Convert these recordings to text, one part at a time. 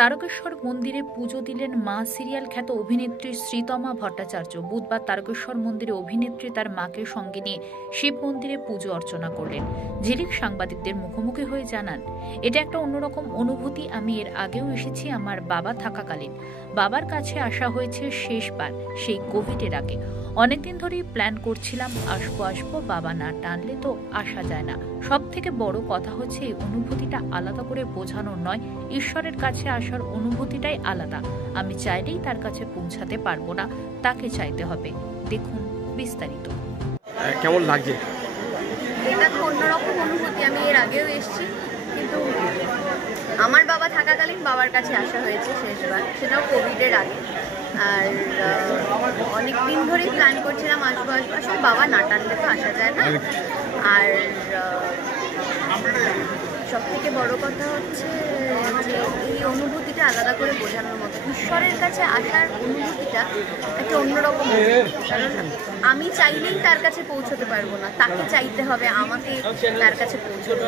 তারকেশ্বর মন্দিরে পুজো দিলেন মা সিরিয়াল খ্যাত অভিনেত্রী শ্রীতমা ভট্টাচার্য। বুধবার তারকেশ্বর মন্দিরে অভিনেত্রী তার মাকে সঙ্গে নিয়ে শিব মন্দিরে পুজো অর্চনা করলেন। ঝিলিক সাংবাদিকদের মুখোমুখি হয়ে জানান, এটা একটা অন্যরকম অনুভূতি। আমি এর আগেও এসেছি আমার বাবা থাকাকালীন। বাবার কাছে আসা হয়েছে শেষবার সেই কোভিডের আগে। অনেকদিন ধরেই প্ল্যান করছিলাম আসবো, বাবা না টানলে তো আসা যায় না। সব থেকে বড় কথা হচ্ছে এই অনুভূতিটা আলাদা করে বোঝানোর নয়, ঈশ্বরের কাছে আসার অনুভূতিটাই আলাদা। আমি চাইলেই তার কাছে পৌঁছাতে পারবো না, তাকে চাইতে হবে। দেখুন বিস্তারিত। কেমন লাগছে? এটা তো অন্যরকম অনুভূতি। আমি এর আগেও এসেছি, কিন্তু আমার বাবা থাকাকালীন বাবার কাছে আসা হয়েছে শেষবার, সেটাও কোভিডের আগে। আর অনেক দিন ধরেই প্ল্যান করছিলাম আসবো, আসলে বাবা না টানলে তো আসা যায় না। আর সব থেকে বড় কথা হচ্ছে যে এই অনুভূতিটা আলাদা করে বোঝানোর মতো। ঈশ্বরের কাছে আসার অনুভূতিটা একটা অন্যরকম, কারণ আমি চাইলেই তার কাছে পৌঁছতে পারবো না, তাকে চাইতে হবে আমাকে তার কাছে পৌঁছতে।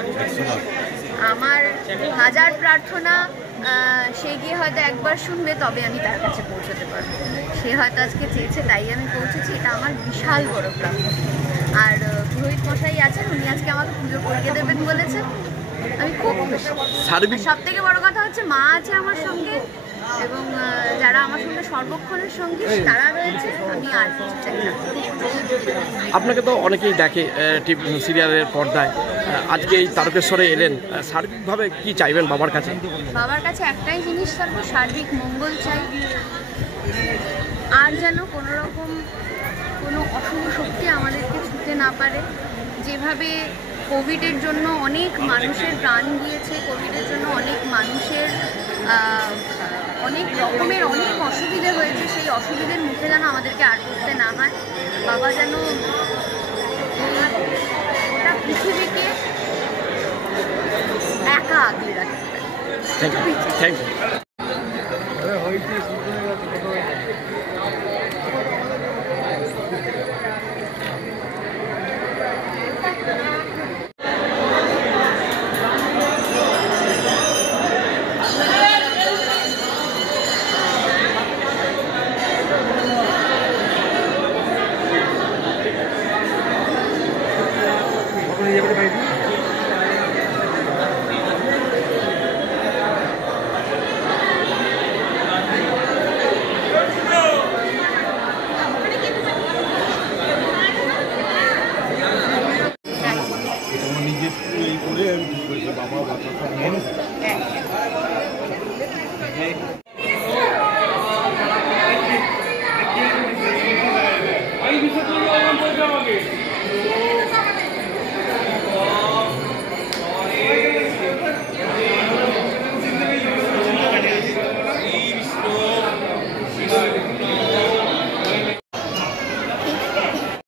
আমার হাজার প্রার্থনা সে গিয়ে হয়তো একবার শুনবে, তবে আমি তার কাছে পৌঁছতে পারবো। সে হয়তো আজকে চেয়েছে তাই আমি পৌঁছেছি, এটা আমার বিশাল বড় প্রাপ্তি। আর পুরোহিত মশাই আছেন, উনি আজকে আমাকে পুজো করিয়ে দেবেন বলেছেন। আমি খুব খুশি। সব থেকে বড় কথা হচ্ছে মা আছে আমার সঙ্গে, এবং যারা আমার সঙ্গে সর্বক্ষণের সঙ্গে তারা রয়েছে। আমি আর কিছু চাই না। আপনাকে তো অনেকেই দেখে টিভি সিরিয়ালের পর্দায়, আজকে এই তারকেশ্বরে এলেন, সার্বিকভাবে কি চাইবেন বাবার কাছে? বাবার কাছে একটাই জিনিস চাইবো, সার্বিক মঙ্গল চাই। আর যেন কোনো রকম কোনো অশুভ শক্তি আমাদেরকে ছুঁতে না পারে। যেভাবে কোভিডের জন্য অনেক মানুষের প্রাণ গিয়েছে, কোভিডের জন্য অনেক মানুষের অনেক রকমের অনেক অসুবিধে হয়েছে, সেই অসুবিধের মুখে যেন আমাদেরকে আর পড়তে না হয়। বাবা যেন গোটা পৃথিবীকে একা আগলে রাখতে পারে। Thank you. এই বিষয়টা